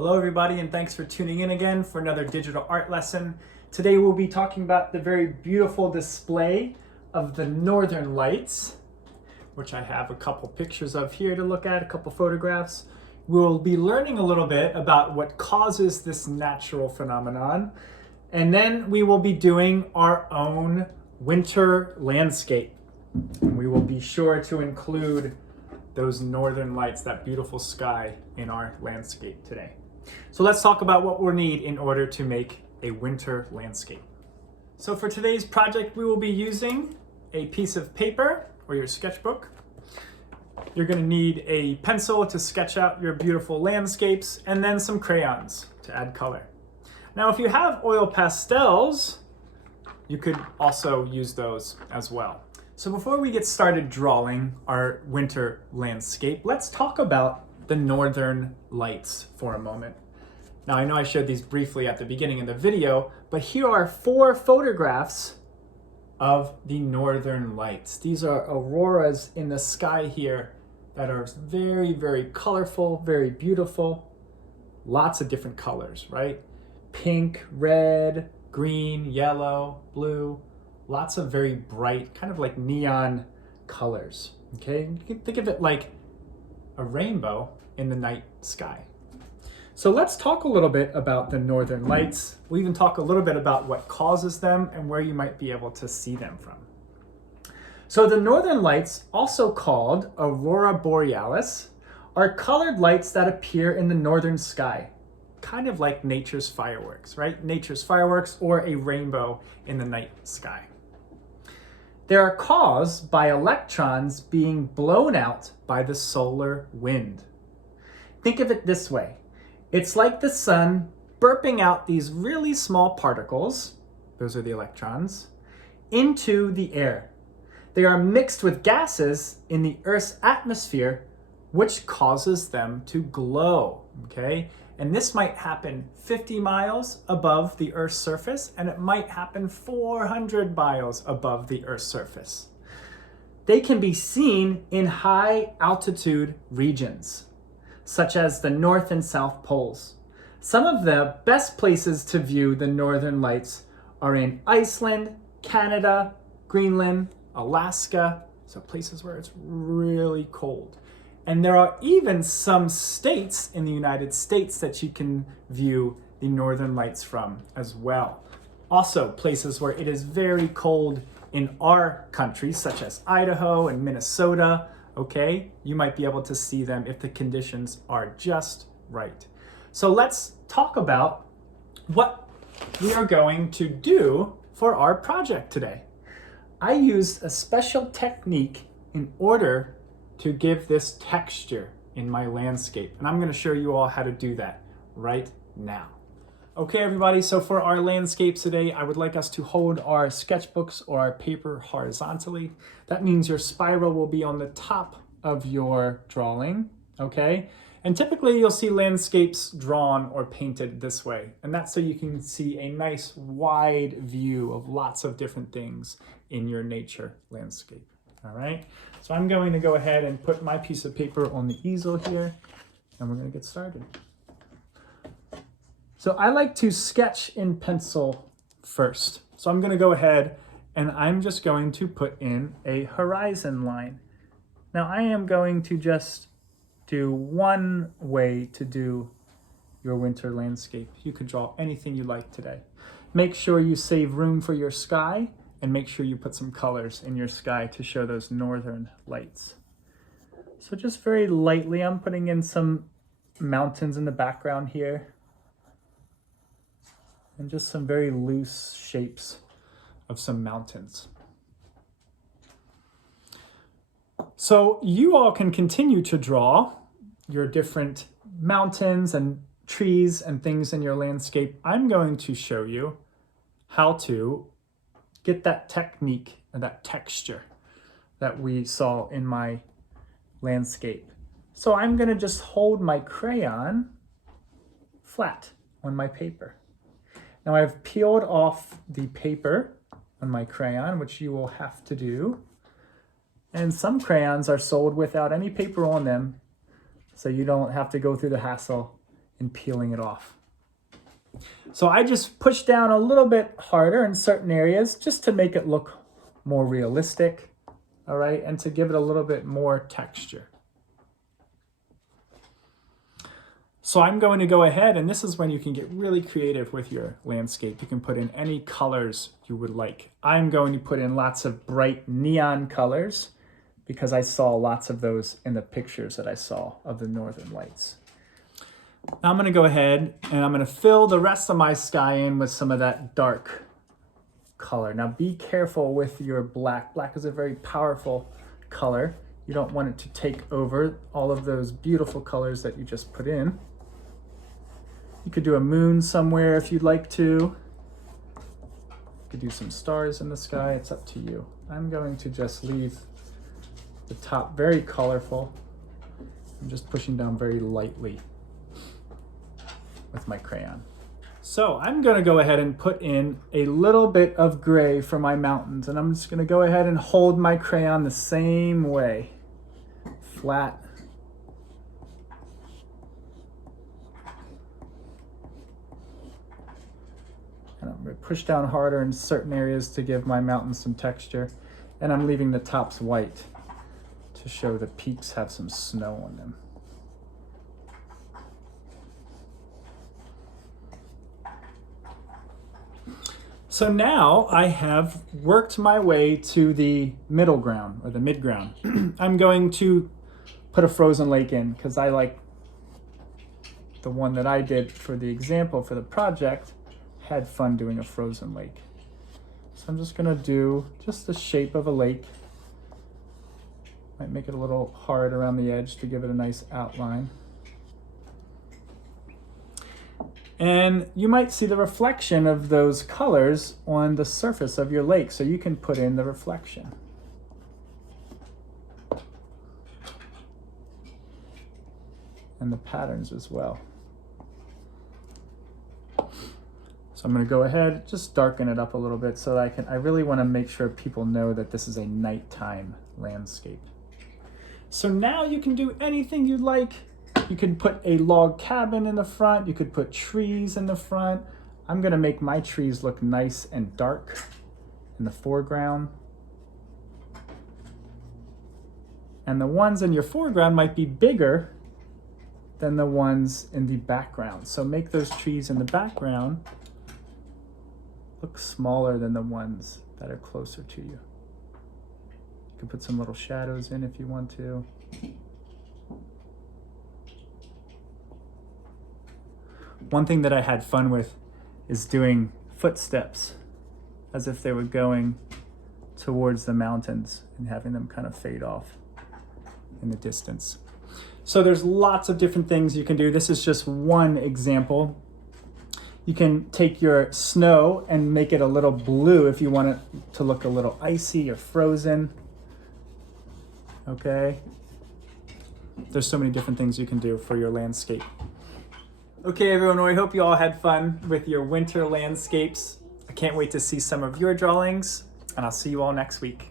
Hello everybody, and thanks for tuning in again for another digital art lesson. Today we'll be talking about the very beautiful display of the Northern Lights, which I have a couple pictures of here to look at, a couple photographs. We'll be learning a little bit about what causes this natural phenomenon, and then we will be doing our own winter landscape. We will be sure to include those northern lights, that beautiful sky, in our landscape today. So let's talk about what we'll need in order to make a winter landscape. So for today's project, we will be using a piece of paper or your sketchbook. You're going to need a pencil to sketch out your beautiful landscapes, and then some crayons to add color. Now, if you have oil pastels, you could also use those as well. So before we get started drawing our winter landscape, let's talk about the Northern Lights for a moment. Now, I know I showed these briefly at the beginning of the video, but here are 4 photographs of the Northern Lights. These are auroras in the sky here that are very, very colorful, very beautiful. Lots of different colors, right? Pink, red, green, yellow, blue. Lots of very bright, kind of like neon colors, okay? You can think of it like a rainbow in the night sky. So let's talk a little bit about the Northern Lights. We'll even talk a little bit about what causes them and where you might be able to see them from. So the Northern Lights, also called Aurora Borealis, are colored lights that appear in the northern sky, kind of like nature's fireworks, right? Nature's fireworks or a rainbow in the night sky. They are caused by electrons being blown out by the solar wind. Think of it this way. It's like the sun burping out these really small particles, those are the electrons, into the air. They are mixed with gases in the Earth's atmosphere, which causes them to glow, okay? And this might happen 50 miles above the Earth's surface, and it might happen 400 miles above the Earth's surface. They can be seen in high altitude regions, such as the North and South Poles. Some of the best places to view the Northern Lights are in Iceland, Canada, Greenland, Alaska, so places where it's really cold. And there are even some states in the United States that you can view the Northern Lights from as well. Also, places where it is very cold in our country, such as Idaho and Minnesota, okay? You might be able to see them if the conditions are just right. So let's talk about what we are going to do for our project today. I used a special technique in order to give this texture in my landscape. And I'm gonna show you all how to do that right now. Okay, everybody, so for our landscapes today, I would like us to hold our sketchbooks or our paper horizontally. That means your spiral will be on the top of your drawing, okay? And typically you'll see landscapes drawn or painted this way. And that's so you can see a nice wide view of lots of different things in your nature landscape, all right? So I'm going to go ahead and put my piece of paper on the easel here, and we're going to get started. So I like to sketch in pencil first. So I'm going to go ahead and I'm just going to put in a horizon line. Now I am going to just do one way to do your winter landscape. You could draw anything you like today. Make sure you save room for your sky, and make sure you put some colors in your sky to show those northern lights. So just very lightly, I'm putting in some mountains in the background here, and just some very loose shapes of some mountains. So you all can continue to draw your different mountains and trees and things in your landscape. I'm going to show you how to get that technique and that texture that we saw in my landscape. So I'm gonna just hold my crayon flat on my paper. Now I've peeled off the paper on my crayon, which you will have to do. And some crayons are sold without any paper on them, so you don't have to go through the hassle and peeling it off. So I just push down a little bit harder in certain areas just to make it look more realistic, all right, and to give it a little bit more texture. So I'm going to go ahead, and this is when you can get really creative with your landscape. You can put in any colors you would like. I'm going to put in lots of bright neon colors because I saw lots of those in the pictures that I saw of the northern lights. Now I'm going to go ahead and I'm going to fill the rest of my sky in with some of that dark color. Now be careful with your black. Black is a very powerful color. You don't want it to take over all of those beautiful colors that you just put in. You could do a moon somewhere if you'd like to. You could do some stars in the sky. It's up to you. I'm going to just leave the top very colorful. I'm just pushing down very lightly with my crayon. So I'm going to go ahead and put in a little bit of gray for my mountains, and I'm just going to go ahead and hold my crayon the same way, flat. And I'm going to push down harder in certain areas to give my mountains some texture, and I'm leaving the tops white to show the peaks have some snow on them. So now I have worked my way to the middle ground, or the mid-ground. I'm going to put a frozen lake in because I like the one that I did for the example for the project. Had fun doing a frozen lake. So I'm just gonna do just the shape of a lake. Might make it a little hard around the edge to give it a nice outline. And you might see the reflection of those colors on the surface of your lake, so you can put in the reflection. And the patterns as well. So I'm going to go ahead, just darken it up a little bit so that I really want to make sure people know that this is a nighttime landscape. So now you can do anything you'd like. You can put a log cabin in the front. You could put trees in the front. I'm going to make my trees look nice and dark in the foreground. And the ones in your foreground might be bigger than the ones in the background. So make those trees in the background look smaller than the ones that are closer to you. You can put some little shadows in if you want to. One thing that I had fun with is doing footsteps as if they were going towards the mountains and having them kind of fade off in the distance. So there's lots of different things you can do. This is just one example. You can take your snow and make it a little blue if you want it to look a little icy or frozen. Okay? There's so many different things you can do for your landscape. Okay, everyone, well, I hope you all had fun with your winter landscapes. I can't wait to see some of your drawings, and I'll see you all next week.